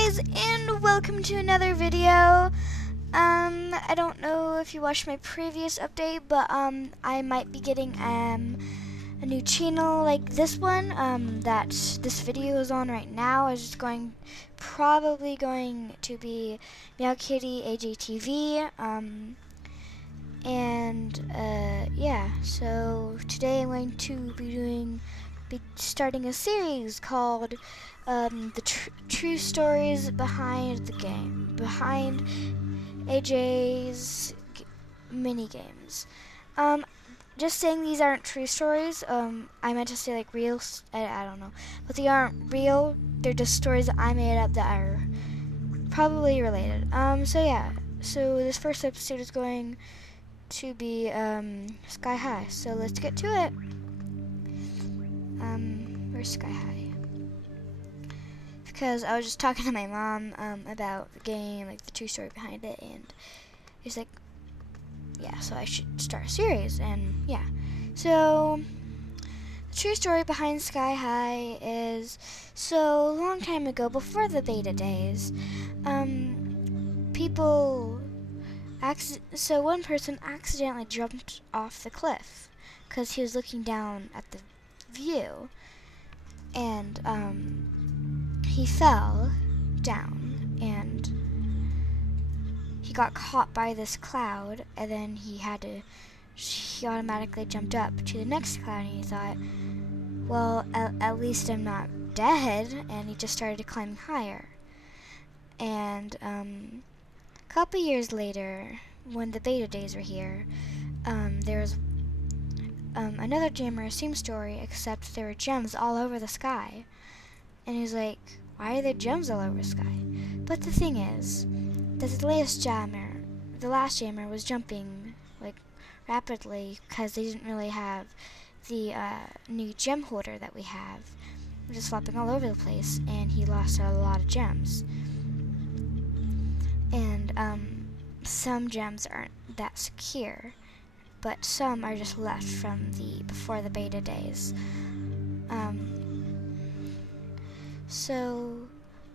guys, and welcome to another video. I don't know if you watched my previous update, but I might be getting a new channel like this one that this video is on right now. Is probably going to be Meow Kitty AJTV. Yeah. So today I'm going to be starting a series called the true stories behind the game, behind AJ's mini games. Just saying these aren't true stories. I meant to say like real. I don't know, but they aren't real. They're just stories that I made up that are probably related. So yeah. So this first episode is going to be Sky High. So let's get to it. Where's Sky High? Because I was just talking to my mom about the game, like the true story behind it, and it's like, yeah, so I should start a series, and yeah. So the true story behind Sky High is, so a long time ago, before the beta days, so one person accidentally jumped off the cliff because he was looking down at the view, and he fell down and he got caught by this cloud, and then he automatically jumped up to the next cloud, and he thought, well, at least I'm not dead, and he just started climbing higher. And a couple years later, when the beta days were here, there was another jammer, same story, except there were gems all over the sky. And he was like, why are there gems all over the sky? But the thing is, that the last jammer was jumping like rapidly because they didn't really have the new gem holder that we have. We're just flopping all over the place, and he lost a lot of gems. And some gems aren't that secure, but some are just left from before the beta days.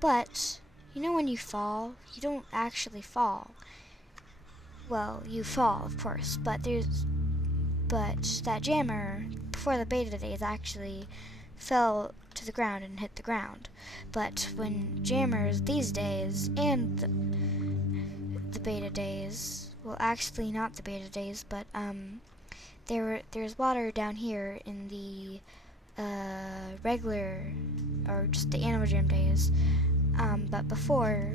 But you know when you fall, you don't actually fall. Well, you fall, of course, but that jammer before the beta days actually fell to the ground and hit the ground. But when jammers these days and the beta days, well, actually not the beta days, but there's water down here in the regular or just the Animal Jam days, but before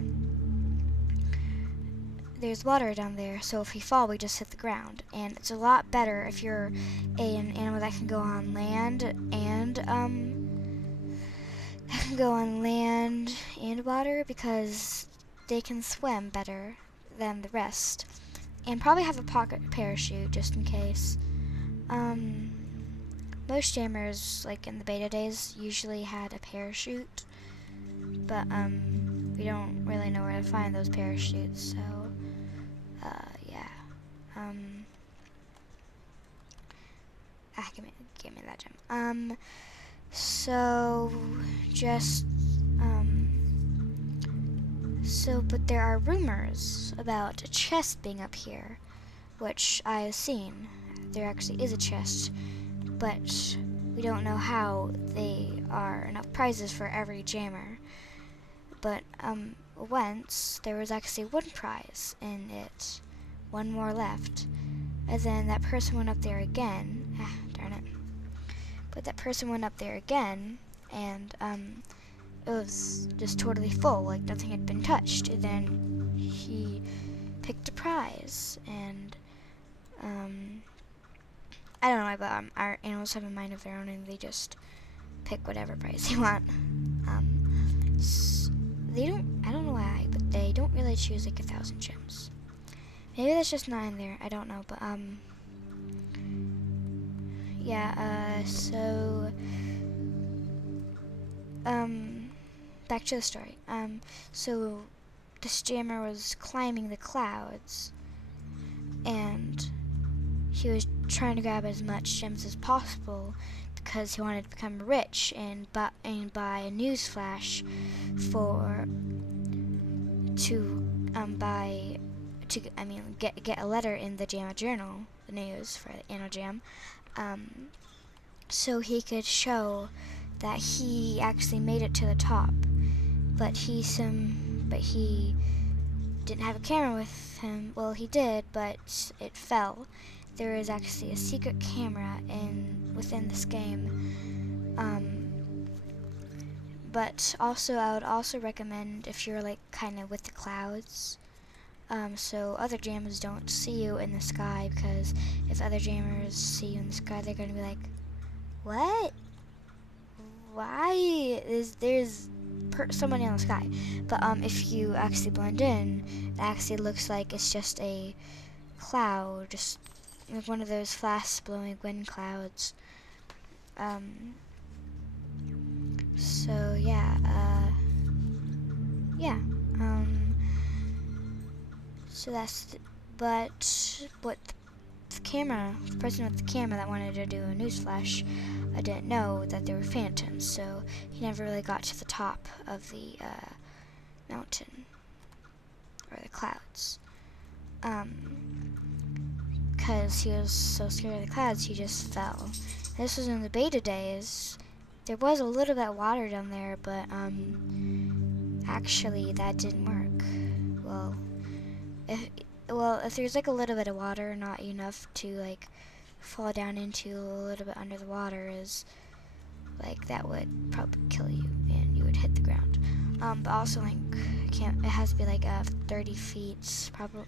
there's water down there, so if we fall we just hit the ground, and it's a lot better if you're an animal that can go on land and water, because they can swim better than the rest, and probably have a pocket parachute just in case. Most jammers, like in the beta days, usually had a parachute, but we don't really know where to find those parachutes, so yeah. Give me that gem. But there are rumors about a chest being up here, which I have seen. There actually is a chest, but we don't know how they are enough prizes for every jammer. But once there was actually one prize in it, one more left, and then that person went up there again. Darn it! But that person went up there again, and it was just totally full, like nothing had been touched. And then he picked a prize, and I don't know why, but our animals have a mind of their own, and they just pick whatever prize they want. I don't know why, but they don't really choose like 1,000 gems. Maybe that's just not in there, I don't know, but yeah, back to the story. So this jammer was climbing the clouds, and he was trying to grab as much gems as possible because he wanted to become rich and buy a news flash for to get a letter in the JAMA Journal, the news for the Anno Jam, so he could show that he actually made it to the top. But he didn't have a camera with him. Well, he did, but it fell. There is actually a secret camera within this game. But also, I would also recommend if you're like kind of with the clouds, so other jammers don't see you in the sky, because if other jammers see you in the sky, they're gonna be like, "What? Why is there's someone in the sky?" But if you actually blend in, it actually looks like it's just a cloud, just like one of those fast-blowing wind clouds. So yeah, so but what the person with the camera that wanted to do a news flash, I didn't know that there were phantoms, so he never really got to the top of the mountain or the clouds, because he was so scared of the clouds, he just fell. This was in the beta days. There was a little bit of water down there, but actually that didn't work. If there's like a little bit of water, not enough to like fall down into a little bit under the water, is like that would probably kill you and you would hit the ground. But also like it has to be like 30 feet probably.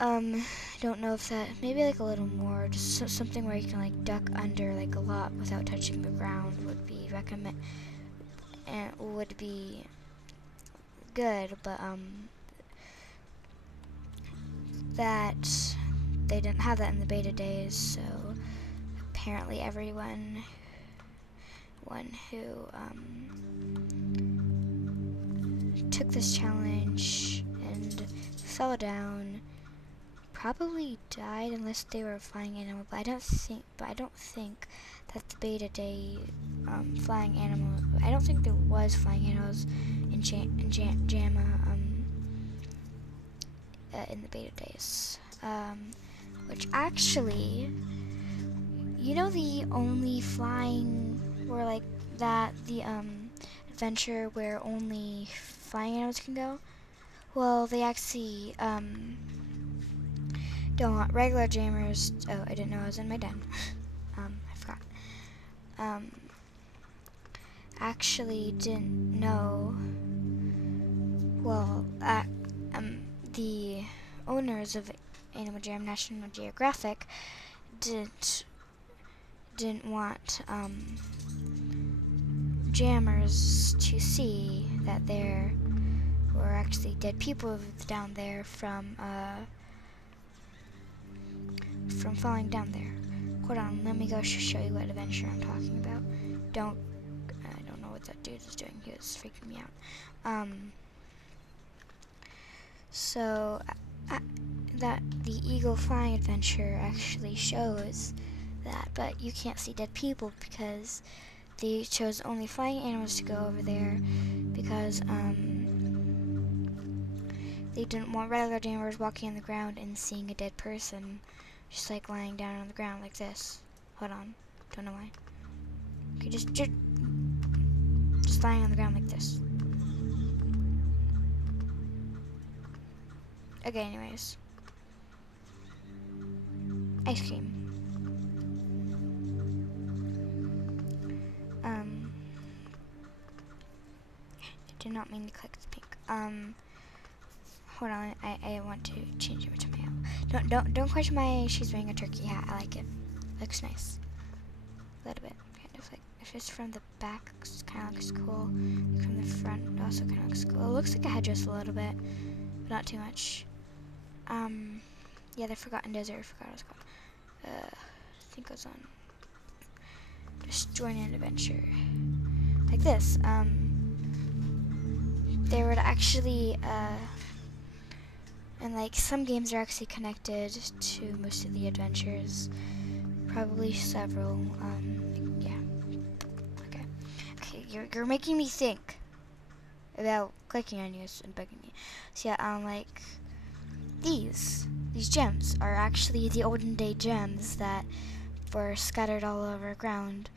I don't know if that, maybe like a little more, just something where you can like duck under like a lot without touching the ground would be would be good, but that they didn't have that in the beta days, so apparently everyone who took this challenge and fell down probably died, unless they were a flying animal. But I don't think that the beta day flying animal. I don't think there was flying animals in JAMA in the beta days. Which actually, you know, the only flying or like that the adventure where only flying animals can go. Well, they actually don't want regular jammers. Oh, I didn't know I was in my den. I forgot. Actually didn't know. Well, the owners of Animal Jam, National Geographic, didn't want jammers to see that there were actually dead people down there from falling down there. Hold on, let me go show you what adventure I'm talking about. I don't know what that dude is doing. He was freaking me out. So that the Eagle Flying Adventure actually shows that, but you can't see dead people because they chose only flying animals to go over there, because they didn't want regular jammers walking on the ground and seeing a dead person just like lying down on the ground like this. Hold on, don't know why. Okay, just lying on the ground like this. Okay, anyways. Ice cream. I did not mean to click the pink. Hold on, I want to change it to my hat. Don't question my, she's wearing a turkey hat. I like it. Looks nice. A little bit. Kind of like, if it's from the back, it kind of looks cool. From the front, it also kind of looks cool. It looks like a headdress a little bit, but not too much. Yeah, the Forgotten Desert, I forgot what it's called. I think it was on Just Join an Adventure. Like this. There would actually, and like some games are actually connected to most of the adventures. Probably several, yeah. Okay, you're making me think. without clicking on you and bugging you. So yeah, like these gems are actually the olden day gems that were scattered all over ground,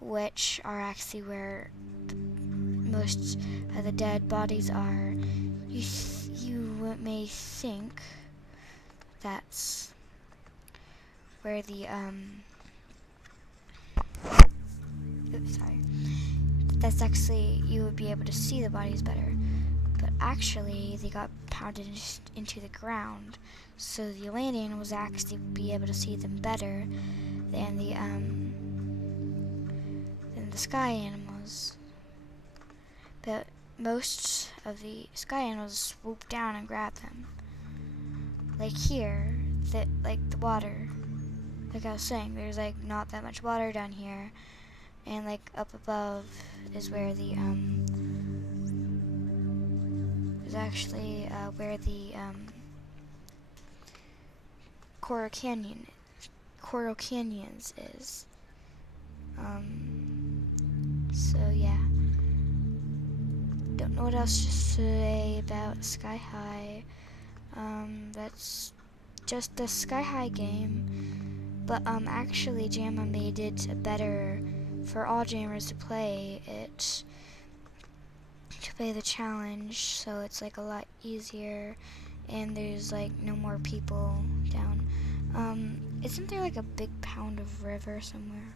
which are actually where most of the dead bodies are. You may think that's where the oops, sorry. That's actually, you would be able to see the bodies better, but actually they got pounded into the ground, so the landing was actually be able to see them better than the sky animals. But most of the sky animals swoop down and grab them. Like here, like the water. Like I was saying, there's like not that much water down here, and like up above is where the is actually where the Coral Canyons is. So yeah, don't know what else to say about Sky High. That's just the Sky High game, but actually JAMA made it better for all jammers to play it, to play the challenge, so it's like a lot easier, and there's like no more people down. Isn't there like a big pound of river somewhere?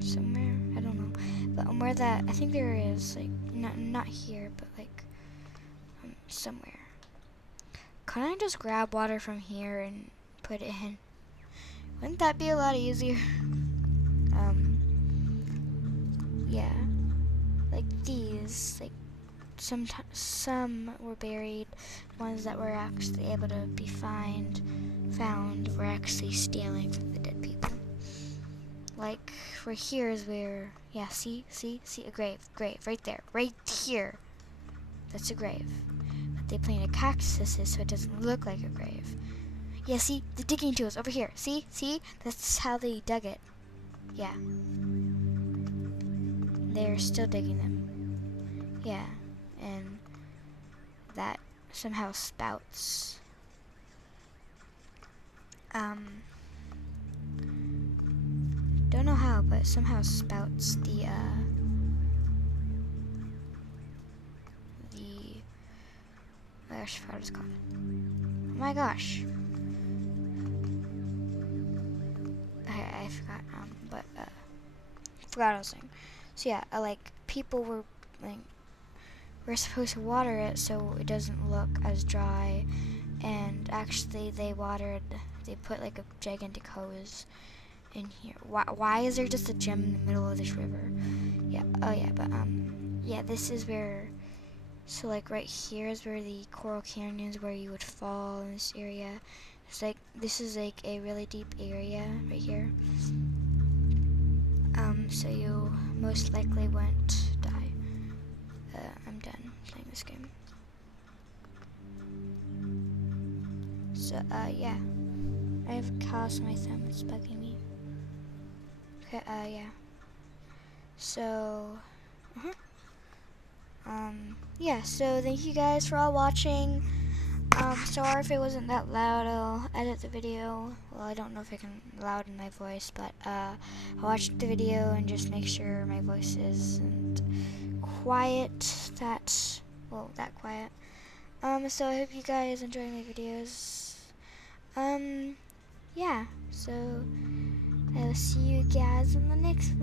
Somewhere? I don't know. But where that, I think there is, like, not here, but like, somewhere. Couldn't I just grab water from here and put it in? Wouldn't that be a lot easier? Yeah. Like these, like, some were buried, ones that were actually able to be found were actually stealing from the dead people. Like, for here is where, yeah, see, a grave, right there, right here. That's a grave. But they planted cactuses so it doesn't look like a grave. Yeah, see, the digging tools over here, see, that's how they dug it. Yeah. They're still digging them. Yeah, and that somehow spouts. Don't know how, but it somehow spouts the I forgot what it's called. Oh my gosh. I forgot, but forgot what I was saying. So yeah, like, people were, like, we're supposed to water it so it doesn't look as dry, and actually they put like a gigantic hose in here. Why is there just a gem in the middle of this river? Yeah, oh yeah, but yeah, this is where, so like right here is where the Coral Canyons, where you would fall in this area. It's like, this is like a really deep area right here. So you most likely won't die. I'm done playing this game. So, yeah. I have a callus on my thumb, it's bugging me. Okay, yeah. So, yeah, so thank you guys for all watching. Sorry if it wasn't that loud. I'll edit the video. Well, I don't know if I can louden my voice, but I'll watch the video and just make sure my voice isn't quiet. That quiet. So I hope you guys enjoy my videos. Yeah. So I will see you guys in the next